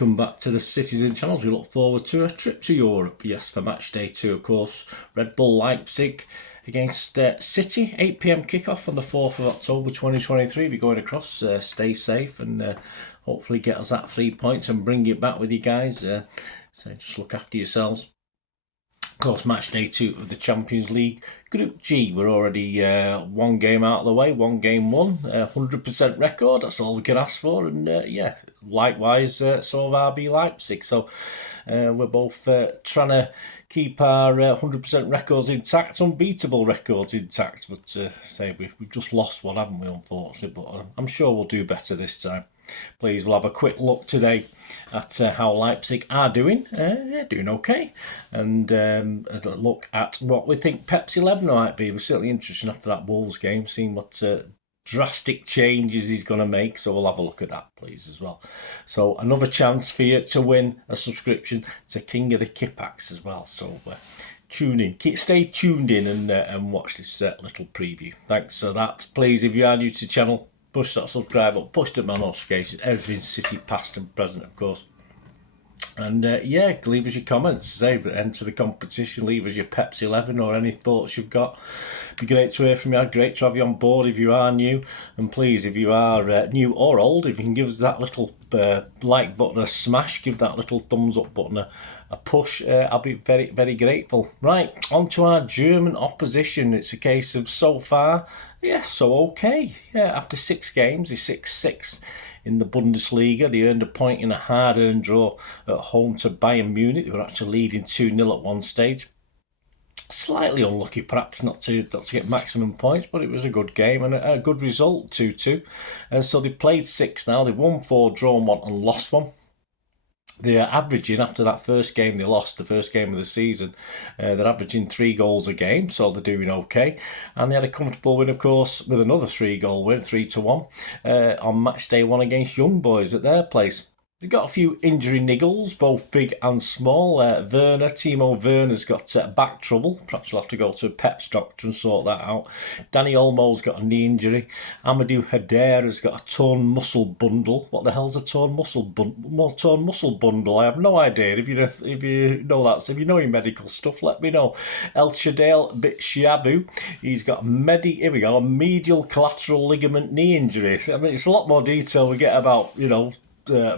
welcome back to the Citizen channels. We look forward to a trip to Europe, yes, for match day 2, of course. Red Bull Leipzig against City, 8 p.m. kickoff on the 4th of October 2023. If you're going across, stay safe and hopefully get us that 3 points and bring it back with you guys. So just look after yourselves. Of course, match day 2 of the Champions League. Group G, we're already one game out of the way, one game won, 100% record, that's all we can ask for. And yeah, likewise, so have RB Leipzig. So we're both trying to keep our 100% records intact, unbeatable records intact. But say we've just lost one, haven't we, unfortunately? But I'm sure we'll do better this time. Please, we'll have a quick look today at how Leipzig are doing. Yeah, doing okay. And a look at what we think Pep's 11 might be. It was certainly interesting after that Wolves game, seeing what drastic changes he's going to make. So we'll have a look at that, please, as well. So another chance for you to win a subscription to King of the Kippax as well. So tune in, stay tuned in and watch this little preview. Thanks for that. Please, if you are new to the channel, push that subscribe up, push the notifications, everything's City past and present, of course. And yeah, leave us your comments, say, enter the competition, leave us your Pepsi 11 or any thoughts you've got. It'd be great to hear from you, great to have you on board if you are new. And please, if you are new or old, if you can give us that little like button a smash, give that little thumbs up button a push, I'll be very, very grateful. Right, on to our German opposition. It's a case of so far, yes, so okay. Yeah, after 6 games, he's 6-6 in the Bundesliga. They earned a point in a hard-earned draw at home to Bayern Munich. They were actually leading 2-0 at one stage. Slightly unlucky, perhaps not to get maximum points, but it was a good game and a good result, 2-2. So they played 6 now. They won 4, drawn 1 and lost 1. They're averaging, after that first game they lost, the first game of the season, they're averaging 3 goals a game, so they're doing okay. And they had a comfortable win, of course, with another 3-goal win, 3-1, on match day 1 against Young Boys at their place. They've got a few injury niggles, both big and small. Timo Werner's got back trouble. Perhaps we'll have to go to Pep's doctor and sort that out. Danny Olmo's got a knee injury. Amadou Hadera's got a torn muscle bundle. What the hell's a torn muscle bundle? I have no idea. If you know that, so if you know your medical stuff, let me know. El Shadale Bitshiabu, he's got a medial collateral ligament knee injury. I mean, it's a lot more detail we get about,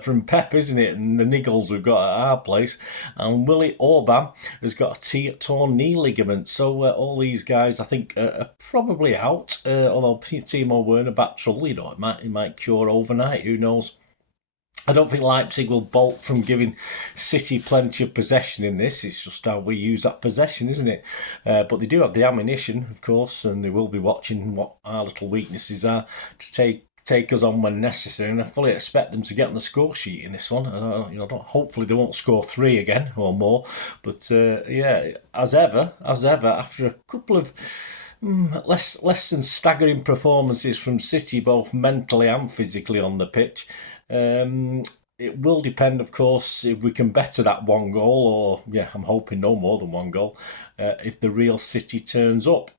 from Pep, isn't it? And the niggles we've got at our place. And Willie Orban has got a torn knee ligament. So all these guys, I think, are probably out. Although Timo Werner back trouble, it might cure overnight. Who knows? I don't think Leipzig will bolt from giving City plenty of possession in this. It's just how we use that possession, isn't it? But they do have the ammunition, of course, and they will be watching what our little weaknesses are to take us on when necessary, and I fully expect them to get on the score sheet in this one. Hopefully they won't score 3 again or more, but yeah, as ever, after a couple of less than staggering performances from City, both mentally and physically on the pitch, it will depend, of course, if we can better that 1 goal, or yeah, I'm hoping no more than 1 goal, if the real City turns up.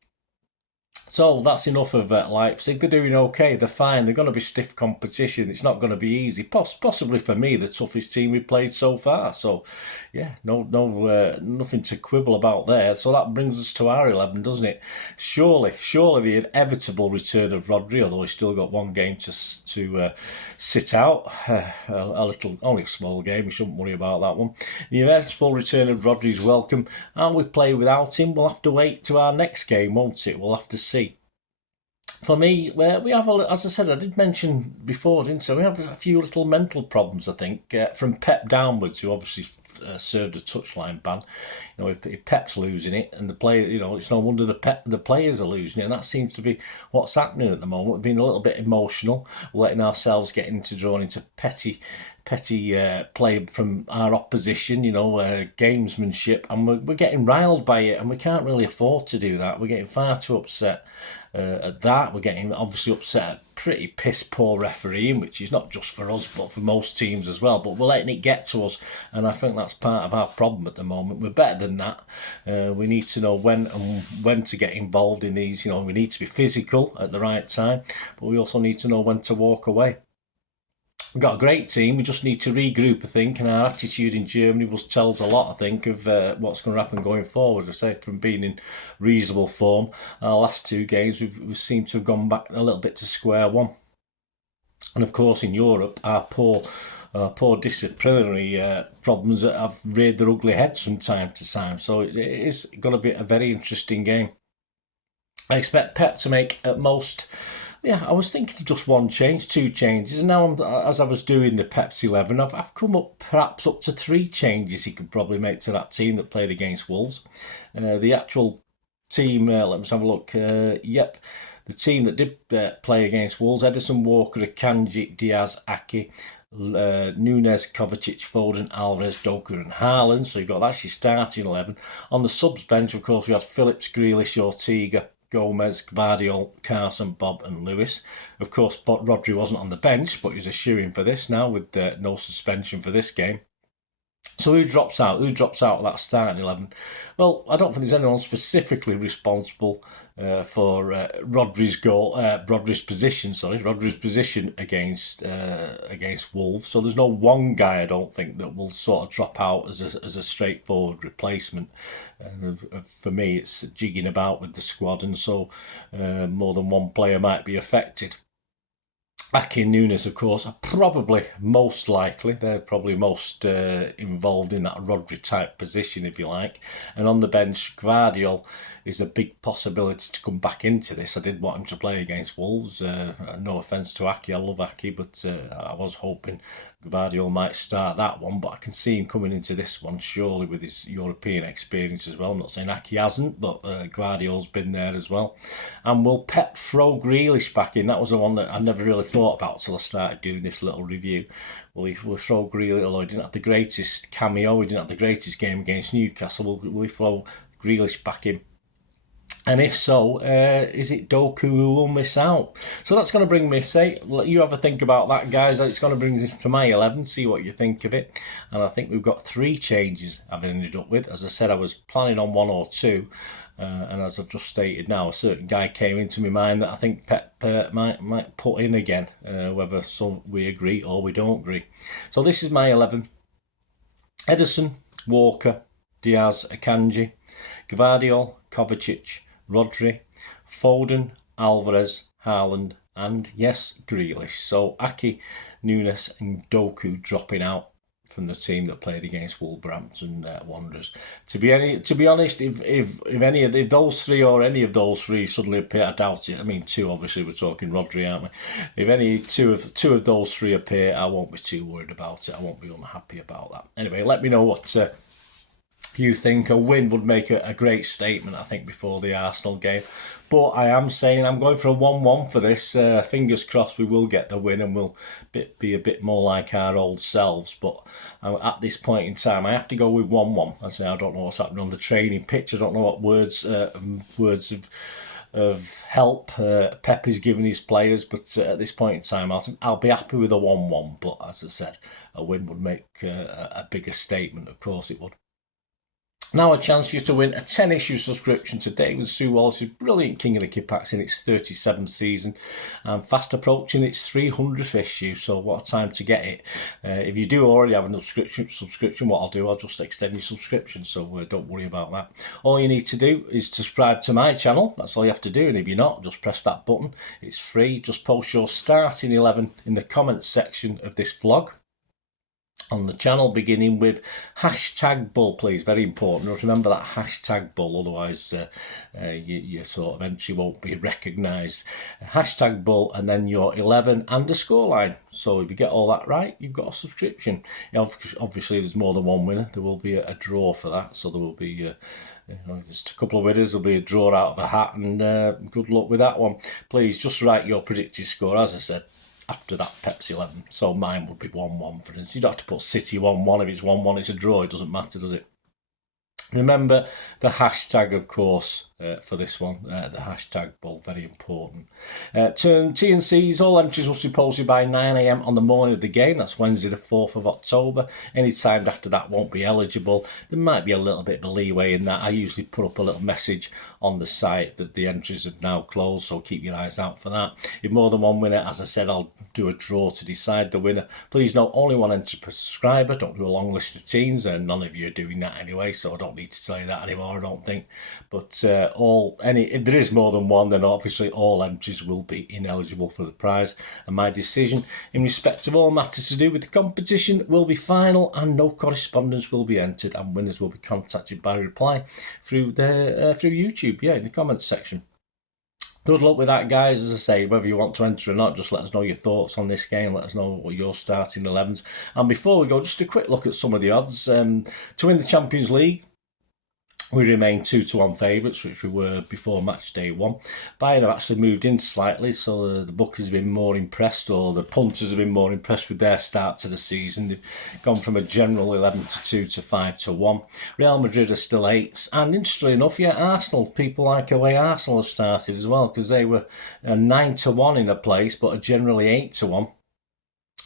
So that's enough of Leipzig. They're doing okay. They're fine. They're going to be stiff competition. It's not going to be easy. Possibly for me, the toughest team we've played so far. So, yeah, nothing to quibble about there. So that brings us to our 11, doesn't it? Surely the inevitable return of Rodri, although he's still got 1 game to sit out. Only a small game. We shouldn't worry about that one. The inevitable return of Rodri is welcome, and we play without him. We'll have to wait to our next game, won't it? We'll have to see. For me, we have, as I said, I did mention before, didn't I? We have a few little mental problems, I think, from Pep downwards, who obviously served a touchline ban. If Pep's losing it, and the player, it's no wonder the players are losing it, and that seems to be what's happening at the moment. We've been a little bit emotional, letting ourselves get drawn into petty play from our opposition, gamesmanship, and we're getting riled by it, and we can't really afford to do that. We're getting far too upset at that. We're getting obviously upset at pretty piss poor refereeing, which is not just for us but for most teams as well, but we're letting it get to us, and I think that's part of our problem at the moment. We're better than that. We need to know when to get involved in these. We need to be physical at the right time, but we also need to know when to walk away. We've got a great team. We just need to regroup, I think, and our attitude in Germany tells a lot, I think, of what's going to happen going forward. I say, from being in reasonable form, our last 2 games we seem to have gone back a little bit to square one. And of course, in Europe, our poor disciplinary problems that have reared their ugly heads from time to time. So it is going to be a very interesting game. I expect Pep to make at most. Yeah, I was thinking of just 1 change, 2 changes, and now as I was doing the Pep's 11, I've come up perhaps up to 3 changes he could probably make to that team that played against Wolves. The actual team, let's have a look. Yep, the team that did play against Wolves: Ederson, Walker, Akanji, Diaz, Aki, Nunes, Kovacic, Foden, Alvarez, Doku and Haaland. So you've got that's your starting 11. On the subs bench, of course, we had Phillips, Grealish, Ortega, Gomez, Gvardiol, Carson, Bob and Lewis. Of course, Rodri wasn't on the bench, but he's a shoo-in for this now with no suspension for this game. So who drops out? Who drops out of that starting 11? Well, I don't think there's anyone specifically responsible for Rodri's goal, Rodri's position against Wolves. So there's no one guy, I don't think, that will sort of drop out as a straightforward replacement. For me, it's jigging about with the squad, and so more than one player might be affected. Aki and Nunes, of course, are probably most likely. They're probably most involved in that Rodri type position, if you like. And on the bench, Gvardiol is a big possibility to come back into this. I did want him to play against Wolves. No offence to Aki, I love Aki, but I was hoping Gvardiol might start that one. But I can see him coming into this one, surely, with his European experience as well. I'm not saying Aki hasn't, but Gvardiol's been there as well. And will Pep throw Grealish back in? That was the one that I never really thought about till I started doing this little review. Will he throw Grealish? Although he didn't have the greatest cameo, he didn't have the greatest game against Newcastle. Will he throw Grealish back in? And if so, is it Doku who will miss out? So that's going to bring me, you have a think about that, guys. It's going to bring us to my 11, see what you think of it. And I think we've got 3 changes I've ended up with. As I said, I was planning on 1 or 2. And as I've just stated now, a certain guy came into my mind that I think Pep might put in again, whether we agree or we don't agree. So this is my 11. Ederson, Walker, Diaz, Akanji, Gvardiol, Kovacic, Rodri, Foden, Alvarez, Haaland, and yes, Grealish. So Aki, Nunes and Doku dropping out from the team that played against Wolverhampton Wanderers. To be honest, if any of those 3 or any of those 3 suddenly appear, I doubt it. I mean, 2 obviously, we're talking Rodri, aren't we? If any two of those 3 appear, I won't be too worried about it. I won't be unhappy about that. Anyway, let me know what you think. A win would make a great statement, I think, before the Arsenal game. But I am saying I'm going for a 1-1 for this. Fingers crossed we will get the win and we'll be a bit more like our old selves. But at this point in time, I have to go with 1-1. I say I don't know what's happening on the training pitch. I don't know what words of help Pep is giving his players. But at this point in time, I'll be happy with a 1-1. But as I said, a win would make a bigger statement. Of course it would. Now a chance for you to win a 10-issue subscription to David Sue Wallace's brilliant King of the Kippax in its 37th season, and fast approaching its 300th issue, so what a time to get it. If you do already have a subscription, what I'll do, I'll just extend your subscription, so don't worry about that. All you need to do is to subscribe to my channel, that's all you have to do, and if you're not, just press that button, it's free. Just post your starting 11 in the comments section of this vlog on the channel, beginning with #bull, please. Very important. Remember that #bull, otherwise your sort of entry won't be recognised. #bull and then your 11 and a scoreline. So if you get all that right, you've got a subscription. Obviously, there's more than one winner. There will be a draw for that. So there will be there's a couple of winners. There'll be a draw out of a hat, and good luck with that one. Please just write your predicted score, as I said, after that Pepsi 11. So mine would be 1-1, for instance. You don't have to put City 1-1. If it's 1-1, it's a draw. It doesn't matter, does it? Remember the hashtag, of course, for this one. The hashtag ball, very important. Turn T&Cs, all entries must be posted by 9 AM on the morning of the game. That's Wednesday the 4th of October. Any time after that won't be eligible. There might be a little bit of a leeway in that. I usually put up a little message on the site that the entries have now closed, so keep your eyes out for that. If more than one winner, as I said, I'll do a draw to decide the winner. Please note, only one entry per subscriber. Don't do a long list of teams, and none of you are doing that anyway, so I don't need to tell you that anymore, I don't think. But if there is more than one, then obviously all entries will be ineligible for the prize. And my decision in respect of all matters to do with the competition will be final, and no correspondence will be entered, and winners will be contacted by reply through YouTube, in the comments section. Good luck with that, guys. As I say, whether you want to enter or not, just let us know your thoughts on this game. Let us know what your starting 11s. And before we go, just a quick look at some of the odds. To win the Champions League, we remain 2-1 favourites, which we were before match day 1. Bayern have actually moved in slightly, so the bookers have been more impressed, or the punters have been more impressed with their start to the season. They've gone from a general 11-2 to 5-1. Real Madrid are still 8s, and interestingly enough, Arsenal, people like the way Arsenal have started as well, because they were 9-1 in a place, but are generally 8-1.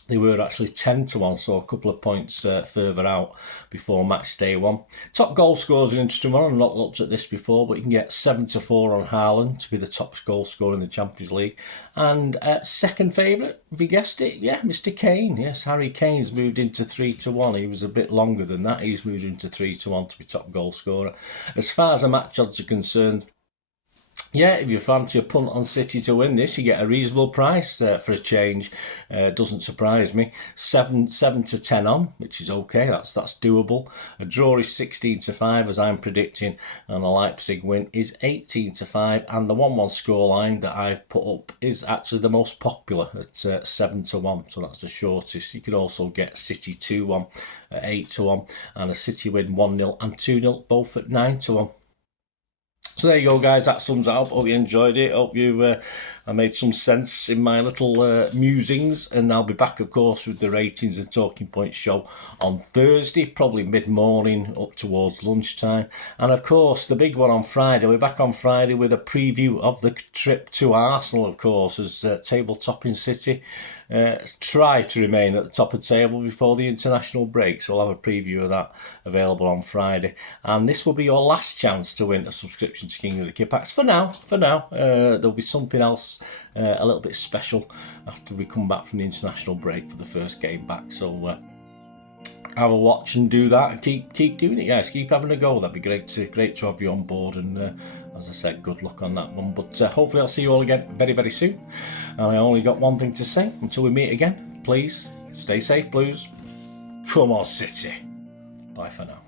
They were actually 10-1, so a couple of points further out before match day 1. Top goal scorers are an interesting one. I've not looked at this before, but you can get 7-4 on Haaland to be the top goal scorer in the Champions League. And second favourite, have you guessed it? Yeah, Mr. Kane. Yes, Harry Kane's moved into 3-1. He was a bit longer than that. He's moved into 3-1 to be top goal scorer. As far as the match odds are concerned, if you fancy a punt on City to win this, you get a reasonable price for a change. Doesn't surprise me. 7 to 10 on, which is okay. That's doable. A draw is 16-5, as I'm predicting, and a Leipzig win is 18-5. And the 1-1 scoreline that I've put up is actually the most popular at 7-1. So that's the shortest. You could also get City 2-1 at 8-1, and a City win 1-0 and 2-0, both at 9-1. So there you go, guys. That sums it up. Hope you enjoyed it. Hope I made some sense in my little musings. And I'll be back, of course, with the ratings and talking points show on Thursday, probably mid-morning up towards lunchtime. And of course, the big one on Friday. We're back on Friday with a preview of the trip to Arsenal, of course, as table-topping City try to remain at the top of the table before the international break. So we'll have a preview of that available on Friday. And this will be your last chance to win a subscription to King of the Kippax. For now. There'll be something else a little bit special after we come back from the international break for the first game back. So have a watch and do that, and keep doing it, guys. Keep having a go. That'd be great to have you on board. And as I said, good luck on that one. But hopefully I'll see you all again very, very soon. And I only got one thing to say until we meet again. Please stay safe, Blues. Come on, City. Bye for now.